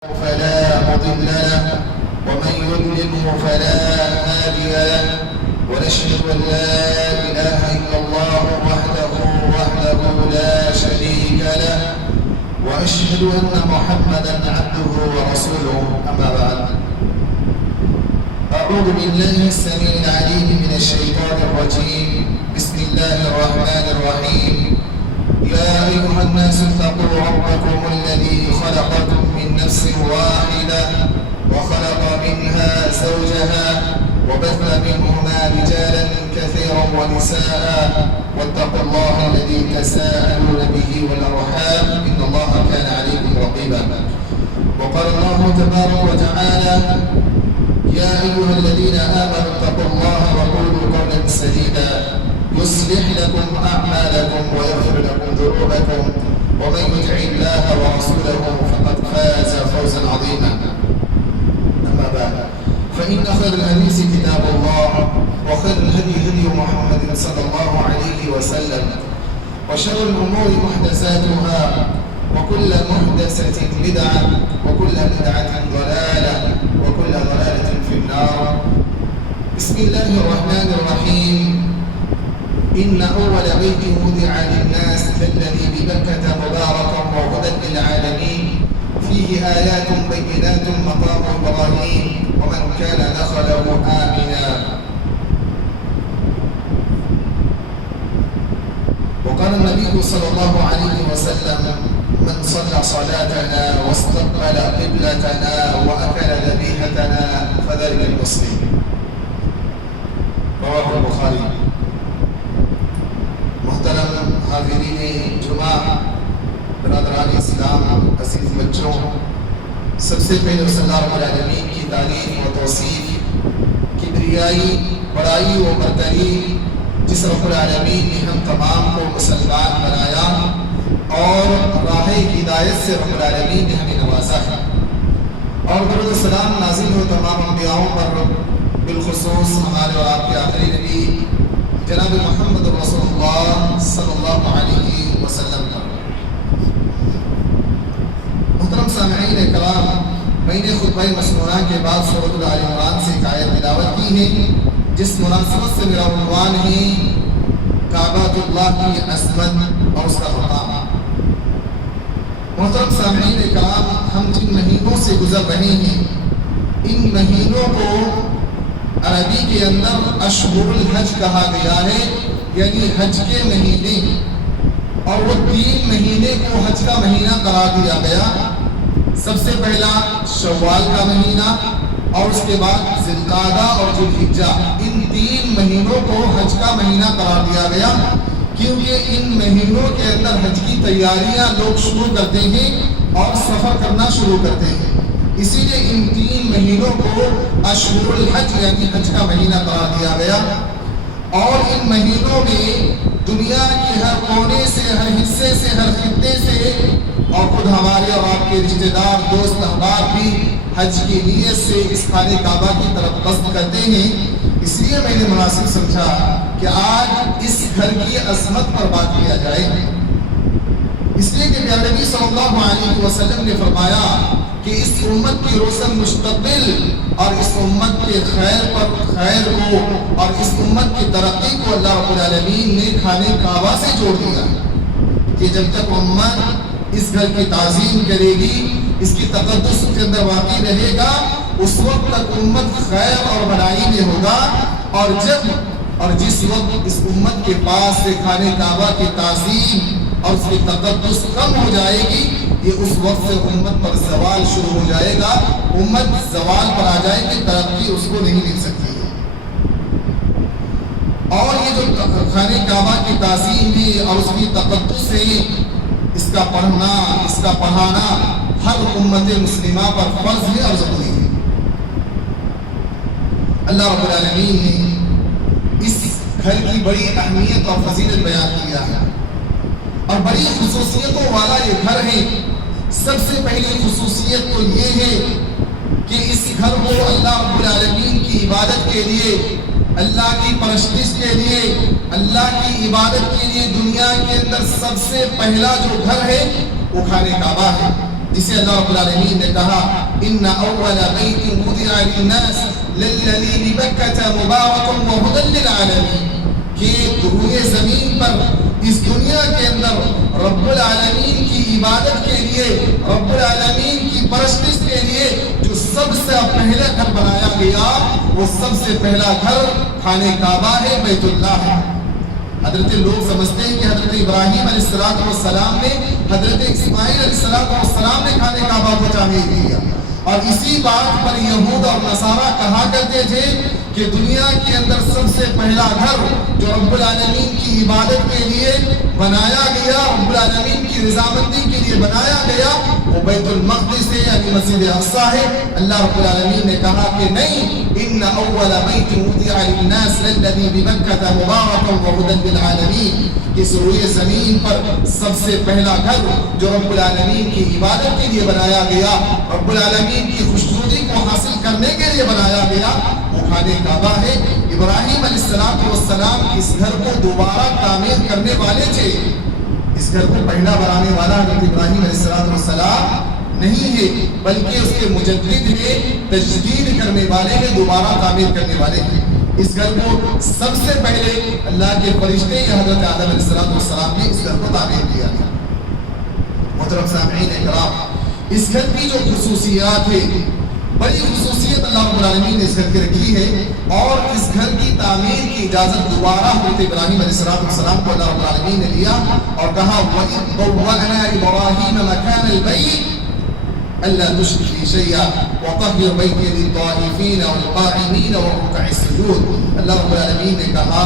فلا مضل له ومن يضلله فلا هادي له ونشهد أن لا إله إلا الله وحده لا شريك له وأشهد أن محمدا عبده ورسوله أما بعد أعوذ بالله السميع العليم من الشيطان الرجيم بسم الله الرحمن الرحيم يا أيها الناس اتقوا ربكم الذي خلقكم من نفس واحدة وخلق منها زوجها وبث منهما رجالا كثيرا ونساء واتقوا الله الذي تساءلون به والأرحام إن الله كان عليكم رقيبا وقال الله تبارك وتعالى يا أيها الذين آمنوا اتقوا الله وقولوا قولا سديدا يصلح لكم أعمالكم ويغفر لكم ذنوبكم ومن يطع الله ورسوله فقد فاز فوزا عظيما أما بعد فإن خير الحديث كتاب الله وخير الهدي محمد صلى الله عليه وسلم وشر الأمور محدثاتها وكل محدثة بدعة وكل بدعة ضلالة وكل ضلالة في النار. بسم الله الرحمن الرحيم. إن أول بيت وضع للناس الذي ببكة مباركا وهدى للعالمين فيه آيات بينات مقام إبراهيم ومن كان دخله آمنا. وقال النبي صلى الله عليه وسلم من صلى صلاتنا واستقبل قبلتنا وأكل ذبيحتنا فذلك المسلم. رواه البخاري. محترم حاضرین جمعہ، برادران اسلام، عزیز بچوں، سب سے پہلے صلی اللہ علیہ وسلم کی تعریف و توصیف، کبریائی، بڑائی و برتری جس رب العالمین نے ہم تمام کو مسلمان بنایا اور راہ ہدایت سے رب العالمین نے ہمیں نوازا ہے، اور درود و سلام نازل ہو تمام انبیاءوں پر، بالخصوص ہمارے اور آپ کے آخری نبی جناب محمد رسول اللہ صلی اللہ علیہ وسلم کا۔ محترم سامعین کرام، میں نے خطبہ مسنونہ کے بعد سورۃ آل عمران سے ایک آیت تلاوت کی ہے جس مناسبت سے میرا عنوان ہے کعبۃ اللہ کی عظمت اور اس کا مقام۔ محترم سامعین کرام، ہم جن مہینوں سے گزر رہے ہیں ان مہینوں کو عربی کے اندر اشہر الحج کہا گیا ہے، یعنی حج کے مہینے، اور وہ 3 مہینے کو حج کا مہینہ قرار دیا گیا۔ سب سے پہلا شوال کا مہینہ اور اس کے بعد ذی القعدہ اور ذو الحجہ، ان 3 مہینوں کو حج کا مہینہ قرار دیا گیا، کیونکہ ان مہینوں کے اندر حج کی تیاریاں لوگ شروع کرتے ہیں اور سفر کرنا شروع کرتے ہیں، اسی لیے ان 3 مہینوں کو اشہر الحج یعنی حج کا مہینہ قرار دیا گیا۔ اور ان مہینوں میں دنیا کے ہر کونے سے، ہر حصے سے، ہر خطے سے، اور خود ہمارے اور آپ کے رشتہ دار، دوست، احباب بھی حج کی نیت سے اس خانہ کعبہ کی طرف قصد کرتے ہیں۔ اس لیے میں نے مناسب سمجھا کہ آج اس گھر کی عظمت پر بات کیا جائے، اس لیے کہ پیارے نبی صلی اللہ علیہ وسلم نے فرمایا کہ اس امت کی روشن مستقبل اور اس امت کے خیر کو اور اس امت کی ترقی کو اللہ رب العالمین نے خانہ کعبہ سے جوڑ دیا، کہ جب تک امت اس گھر کی تعظیم کرے گی، اس کی تقدس کے اندر واقع رہے گا، اس وقت تک امت خیر اور بھلائی میں ہوگا، اور جس وقت اس امت کے پاس سے خانہ کعبہ کی تعظیم اور اس کی تقدس کم ہو جائے گی، یہ اس وقت سے امت پر زوال شروع ہو جائے گا، امت زوال پر آ جائے گی، ترقی اس کو نہیں مل سکتی ہے۔ اور یہ جو خانہ کعبہ کی تعظیم ہے اور اس کی تقدس ہے، اس کا پڑھنا، اس کا پڑھانا ہر امت مسلمہ پر فرض ہے اور ضروری ہے۔ اللہ رب العالمین نے اس گھر کی بڑی اہمیت اور فضیلت بیان کیا ہے، اور بڑی خصوصیتوں والا یہ گھر ہے۔ سب سے پہلی خصوصیت تو یہ ہے کہ اس گھر کو اللہ رب العالمین کی عبادت کے لیے، اللہ کی پرستش کے لیے، اللہ کی عبادت کے لیے دنیا کے اندر سب سے پہلا جو گھر ہے وہ خانہ کعبہ ہے۔ جسے اللہ رب العالمین نے کہا ان اول بیت وضع للناس للذی ببکۃ مبارک وہدی للعالمین، کہ روئے زمین پر اس دنیا کے اندر رب العالمین کی عبادت کے لیے، رب العالمین کی پرستش کے لیے جو سب سے پہلا گھر بنایا گیا، وہ سب سے پہلا گھر خانہ کعبہ ہے، بیت اللہ ہے۔ حضرت لوگ سمجھتے ہیں کہ حضرت ابراہیم علیہ السلام نے حضرت اسماعیل علیہ السلام نے خانہ کعبہ کو تعمیر کیا، اور اسی بات پر یہود اور نصارہ کہا کرتے تھے کہ دنیا کے اندر سب سے پہلا گھر جو رب العالمین کی عبادت کے لیے بنایا گیا، رب العالمین کی رضامندی کے لیے بنایا گیا، وہ بیت المقدس ہے، یعنی مسجد اقصی ہے۔ اللہ رب العالمین نے کہا کہ نہیں، ان اول بیت وضع للناس للذی ببکۃ مبارک وہدی للعالمین، اس روئے زمین پر سب سے پہلا گھر جو رب العالمین کی عبادت کے لیے بنایا گیا، رب العالمین کی خوشنودی کو حاصل کرنے کے لیے بنایا گیا، وہ خانہ کعبہ ہے۔ ابراہیم علیہ السلام اس گھر کو دوبارہ تعمیر کرنے والے تھے، اس گھر کو پہلا بنانے والا حضرت ابراہیم علیہ السلام نہیں ہے، بلکہ اس کے مجدد ہیں، تجدید کرنے والے ہیں، دوبارہ تعمیر کرنے والے ہیں۔ اس گھر کو سب سے پہلے اللہ کے فرشتے یا حضرت آدم علیہ السلام نے اس گھر کو تعمیر کیا ہے۔ محترم سامعین اکرام، اس گھر کی جو خصوصیات ہے، بڑی خصوصیت اللہ رب العالمین نے اس گھر کی رکھی ہے، اور اس گھر کی تعمیر کی اجازت دوبارہ حضرت ابراہیم علیہ السلام کو اللہ رب العالمین نے دیا اور کہا وَإِذْ بَوَّأْنَا إِبْرَاهِيمَ مَكَانَ الْبَيْتِ أَلَّا تُشْرِكْ بِي شَيْئًا وَطَهِّرْ بَيْتِيَ لِلطَّائِفِينَ وَالْقَائِمِينَ وَالرُّكَعِ السُّجُودِ۔ اللہ رب العالمین نے کہا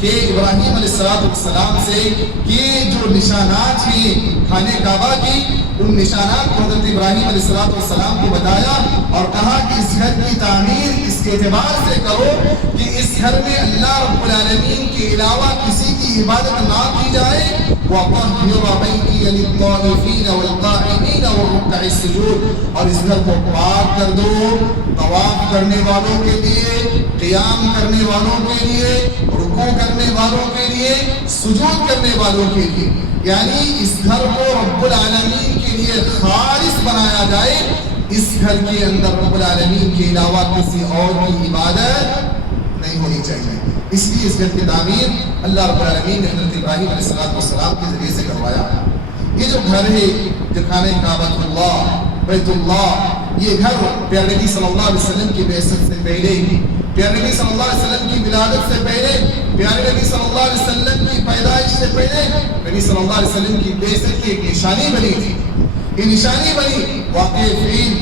کہ ابراہیم علیہ السلام سے کہ جو نشانات ہیں خانہ کعبہ کی، ان نشانات کو حضرت ابراہیم علیہ السلام کو بتایا اور کہا کہ اس گھر کی تعمیر اس اعتبار سے کرو کہ اس گھر میں اللہ رب العالمین کے علاوہ کسی کی عبادت نہ کی جائے، وَطَهِّرْ بَيْتِيَ لِلطَّائِفِينَ وَالْقَائِمِينَ وَالرُّكَعِ السُّجُودِ، اور اس گھر کو پاک کر دو طواف کرنے والوں کے لیے، قیام کرنے والوں کے لیے، رکوع کرنے والوں کے لیے، سجود کرنے والوں کے لیے، یعنی اس گھر کو رب العالمین کے لیے خالص بنایا جائے، اس گھر کے اندر رب العالمین کے علاوہ کسی اور کی عبادت نہیں ہونی چاہیے۔ اس لیے اس گھر کی تعمیر اللہ رب العالمین نے حضرت ابراہیم علیہ السلام کے ذریعے سے کروایا۔ یہ جو گھر ہے، جو خانہ کعبۃ اللہ، بیت اللہ، یہ گھر پیارے نبی صلی اللہ علیہ وسلم کی بعثت سے پہلے، پیارے نبی صلی اللہ علیہ وسلم کی ولادت سے پہلے، پیارے نبی صلی اللہ علیہ وسلم کی پیدائش سے پہلے نبی صلی اللہ علیہ وسلم کی بعثت کی ایک نشانی بنی تھی۔ یہ نشانی بنی واقع فیل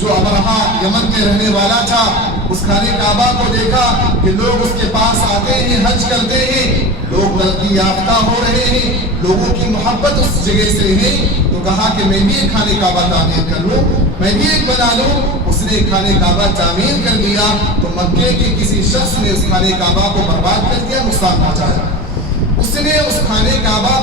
جو ابرہا یمن کے رہنے والا تھا، اس خانہ کعبہ کو دیکھا کہ لوگ اس کے پاس آتے ہیں، حج کرتے ہیں، لوگ ترقی یافتہ ہو رہے ہیں، لوگوں کی محبت اس جگہ سے ہے، تو کہا کہ میں بھی ایک خانہ کعبہ تعمیر کر لوں، میں بھی ایک بنا لوں۔ اس نے خانہ کعبہ تعمیر کر لیا تو مکے کے کسی شخص نے اس خانہ کعبہ کو برباد کر دیا، نقصان پہنچایا۔ اس نے اس خانہ کعبہ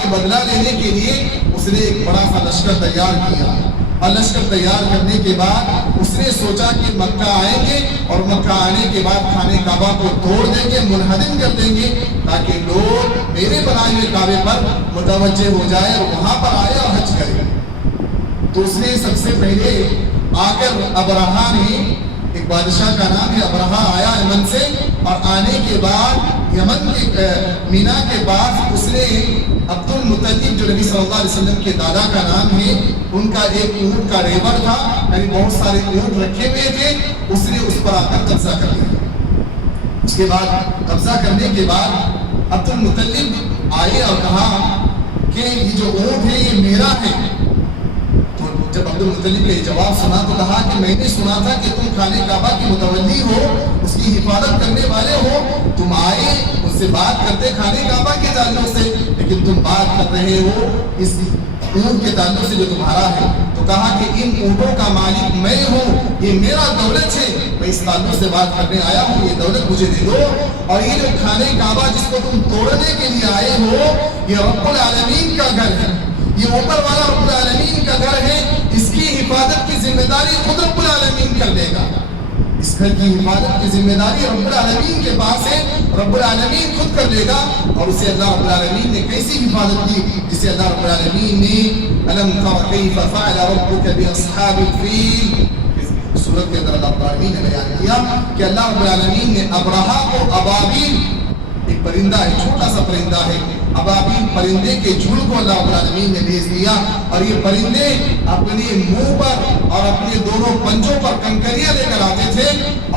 کی بدلہ لینے کے لیے اس نے ایک بڑا سا لشکر تیار کیا، اور لشکر تیار کرنے کے بعد اس نے سوچا کہ مکہ آئیں گے اور مکہ آنے کے بعد خانہ کعبہ کو توڑ دیں گے، منہدم کر دیں گے، تاکہ لوگ میرے بنائے ہوئے کعبے پر متوجہ ہو جائے اور وہاں پر آئے اور حج کرے۔ تو اس نے سب سے پہلے آ کر ابرہا نے، ایک بادشاہ کا نام ہے ابرہا، آیا یمن سے، اور آنے کے بعد یمن کے مینا کے پاس اس نے عبد المطلب جو نبی صلی اللہ علیہ وسلم کے دادا کا نام ہے، ان کا ایک اونٹ کا ریبر تھا، یعنی بہت سارے اونٹ رکھے ہوئے تھے، اس نے اس پر آ کر قبضہ کر لیا۔ اس کے بعد قبضہ کرنے کے بعد عبد المطلب آئے اور کہا کہ یہ جو اونٹ ہے یہ میرا ہے۔ جب عبد المطلب نے جواب سنا تو کہا کہ میں نے سنا تھا کہ تم خانہ کعبہ کی متولی ہو، اس کی حفاظت کرنے والے ہو، تم آئے اس سے بات کرتے خانہ کعبہ کے تعلق سے، لیکن تم بات کر رہے ہو اس اونٹ کے تعلق سے جو تمہارا ہے۔ تو کہا کہ ان اونٹوں کا مالک میں ہوں، یہ میرا دولت ہے، میں اس تعلق سے بات کرنے آیا ہوں، یہ دولت مجھے دے دو، اور یہ جو خانہ کعبہ جس کو تم توڑنے کے لیے آئے ہو، یہ رب العالمین کا گھر ہے، یہ اوپر والا رب العالمین کا گھر ہے، اس کی حفاظت کی ذمہ داری خود رب العالمین کر لے گا۔ اس گھر کی حفاظت کی ذمہ داری رب العالمین کے پاس ہے. رب العالمین خود کر لے گا. اور اسے اللہ رب العالمین نے کیسی حفاظت کی جسے اللہ رب العالمین نے الم تر کیف فعل ربک باصحاب الفیل سورت کے اندر اللہ رب العالمین نے بیان کیا کہ اللہ رب العالمین نے ابرہا کو ابابیل، ایک پرندہ ہے، چھوٹا سا پرندہ ہے، ابابیل پرندے کے جھنڈ کو اللہ رب العالمین نے بھیج دیا. اور یہ پرندے اپنے منہ پر اور اپنے دونوں پنجوں پر کنکریاں لے کر آتے تھے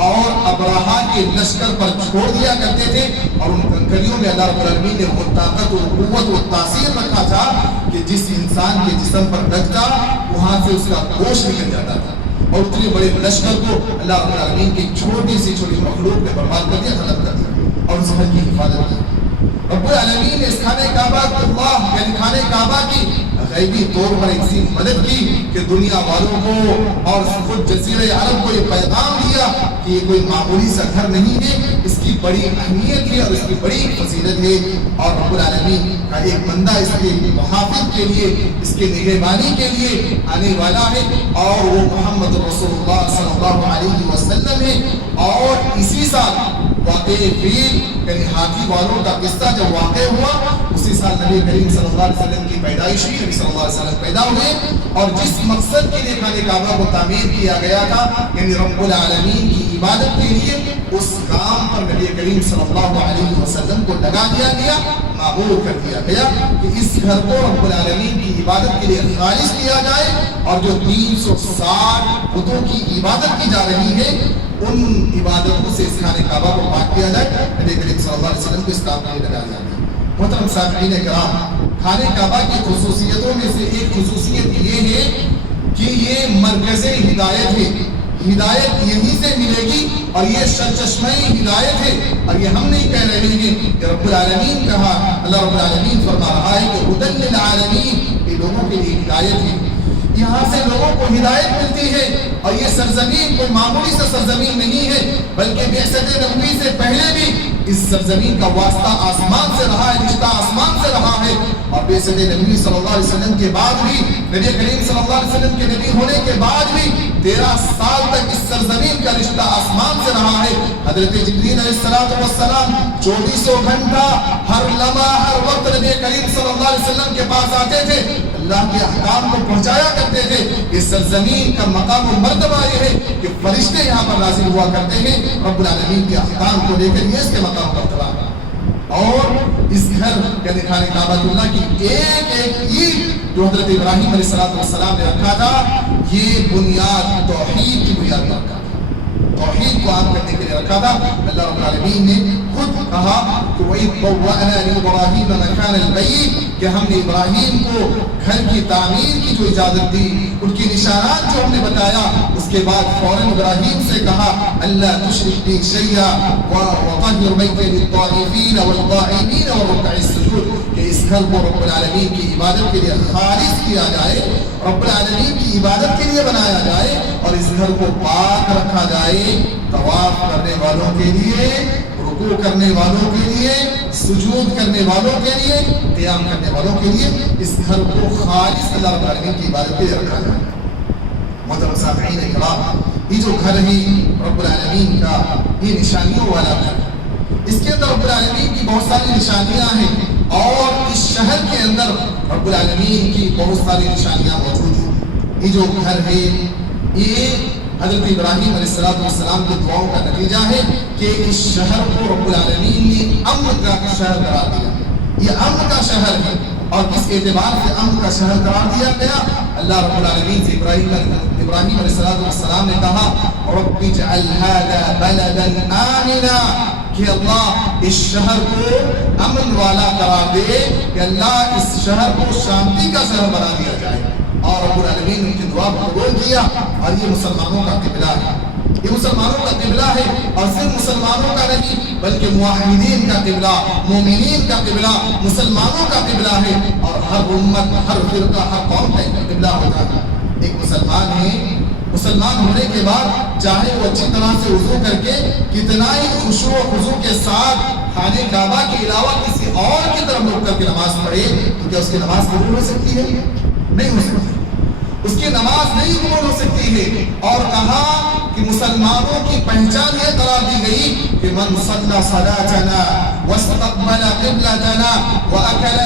اور ابرہا کے لشکر پر چھوڑ دیا کرتے تھے. اور ان کنکریوں میں اللہ رب العالمین نے وہ طاقت و قوت و تاثیر رکھا تھا کہ جس انسان کے جسم پر لگتا وہاں سے اس کا گوشت نکل جاتا تھا. اور اتنے بڑے لشکر کو اللہ رب العالمین کی چھوٹی سی چھوٹی مخلوق نے برباد کر دیا، ختم کر دیا اور اس گھر کی حفاظت کی. رب العالمین نے اس خانہ کعبہ اللہ یعنی خانہ کعبہ کی غیبی طور پر ایسی مدد کی کہ دنیا والوں کو اور خود جزیرہ عرب کو یہ پیغام دیا کہ یہ کوئی معمولی سا گھر نہیں ہے، اس کی بڑی اہمیت ہے اور اس کی بڑی فضیلت ہے. اور رب العالمین کا ایک بندہ اس کے محافظ کے لیے، اس کے نگہبانی کے لیے آنے والا ہے اور وہ محمد رسول اللہ صلی اللہ علیہ وسلم ہے. اور اسی سال واقع فیل یعنی ہاتھی والوں کا قصہ جب واقع ہوا اسی سال نبی کریم صلی اللہ علیہ وسلم کی پیدائش ہوئی. نبی صلی اللہ علیہ وسلم پیدا ہوئے اور جس مقصد کے لیے خانہ کعبہ کو تعمیر کیا گیا تھا یعنی رب العالمین کی عبادت کے لیے، اس کام پر نبی کریم صلی اللہ علیہ وسلم کو لگا دیا گیا، معمور کر دیا گیا کہ اس گھر کو رب العالمین کی عبادت کے لیے خالص کیا جائے. اور جو 360 بتوں کی عبادت کی جا رہی ہے ان عبادتوں سے اس خانہ کعبہ کو پاک کیا جائے. نبی کریم صلی اللہ علیہ وسلم کو اس کام کے لیے لگا دیا گیا. محترم سامعین کرام، خانہ کعبہ کی خصوصیتوں میں سے ایک خصوصیت یہ ہے کہ یہ مرکز ہدایت ہے. ہدایت یہیں سے ملے گی اور یہ سرچشمہ ہدایت ہے. اور یہ ہم نہیں کہہ رہے ہیں کہ رب العالمین کہا، اللہ رب العالمین فرما رہا ہے کہ ہدی للعالمین، یہ لوگوں کے لیے ہدایت ہے. یہاں سے لوگوں کو ہدایت ملتی ہے. اور یہ سرزمین کوئی معمولی سا سرزمین نہیں ہے بلکہ بعثت نبوی سے پہلے بھی اس سرزمین کا واسطہ آسمان سے رہا ہے، رشتہ آسمان سے رہا ہے. اور بعثت نبوی صلی اللہ علیہ وسلم کے بعد بھی، نبی کریم صلی اللہ علیہ وسلم کے نبی ہونے کے بعد بھی 13 سال تک اس سرزمین کا رشتہ آسمان سے رہا ہے. حضرت جبرائیل علیہ السلام 24 گھنٹہ ہر لمحہ ہر وقت نبی کریم صلی اللہ علیہ وسلم کے پاس آتے تھے، اللہ کے احکام کو پہنچایا کرتے تھے. اس سرزمین کا مقام و مرتبہ یہ ہے کہ فرشتے یہاں پر نازل ہوا کرتے ہیں رب العالمین کے احکام کو لے کر. یہ اس کے مقام پر تھا. اور اس گھر یعنی خانہ کعبۃ اللہ کی ایک ایک اینٹ جو حضرت ابراہیم علیہ السلام نے رکھا تھا، یہ بنیاد توحید کی بنیاد پر رکھا تھا، توحید کو عام کرنے کے لیے رکھا تھا. اللہ رب العالمین نے خود کہا کہ وَإِذْ بَوَّأْنَا لِإِبْرَاهِيمَ مَكَانَ الْبَيْتِ، کہ ہم نے ابراہیم کو گھر کی تعمیر کی جو اجازت دی، ان کی نشانات جو ہم نے بتایا، اس کے بعد فوراً ابراہیم سے کہا اللہ تشرک بی شیئا وطہر بیتی للطائفین والقائمین والرکع السجود، کہ اس گھر کو رب العالمین کی عبادت کے لیے خالص کیا جائے، رب العالمین کی عبادت کے لیے بنایا جائے اور اس گھر کو پاک رکھا جائے، طواف کرنے والوں کے لیے، رکوع کرنے والوں کے لیے، سجود کرنے والوں کے لیے، قیام کرنے والوں کے لیے. اس گھر کو خالص اللہ رب العالمین کی عبادت کے لیے رکھا جائے. محترم سامعین اکرام، یہ جو گھر ہے رب العالمین کا، یہ نشانیوں والا گھر ہے. اس کے اندر رب العالمین کی بہت ساری نشانیاں ہیں اور اس شہر کے اندر رب العالمین کی بہت ساری نشانیاں موجود ہیں. یہ جو گھر ہے یہ حضرت ابراہیم علیہ السلام کی دعاؤں کا نتیجہ ہے کہ اس شہر کو رب العالمین نے امن کا شہر قرار دیا. یہ امن کا شہر ہے. اور کس اعتبار سے امن کا شہر قرار دیا گیا؟ اللہ رب العالمین سے ابراہیم علیہ السلام نے کہا رب اجعل هذا بلدا آمنا، کہ اللہ اس شہر کو امن والا قرار دے، کہ اللہ اس شہر کو شانتی کا شہر بنا دیا جائے. اور رب العالمین نے ان کی دعا کو قبول کیا. اور یہ مسلمانوں کا قبلہ ہے، یہ مسلمانوں کا قبلہ ہے. اور صرف مسلمانوں کا نہیں بلکہ موحدین کا قبلہ، مومنین کا قبلہ، مسلمانوں کا قبلہ ہے. اور ہر امت، ہر فرقہ، ہر قوم کا قبلہ ہوتا ہے. ایک مسلمان ہے، مسلمان ہونے کے بعد چاہے وہ اچھی طرح سے وضو کر کے کتنا ہی خشوع و خضوع کے ساتھ خانہ کعبہ کے علاوہ کسی اور کی طرف رک کر کے نماز پڑھے، تو کیا اس کی نماز قبول ہو سکتی ہے؟ نہیں ہو سکتی. اس کی نماز نہیں قبول ہو سکتی ہے. اور کہا کہ کہ مسلمانوں کی پہچان یہ قرار دی گئی کہ من صلی صلاتنا واستقبل قبلتنا واکل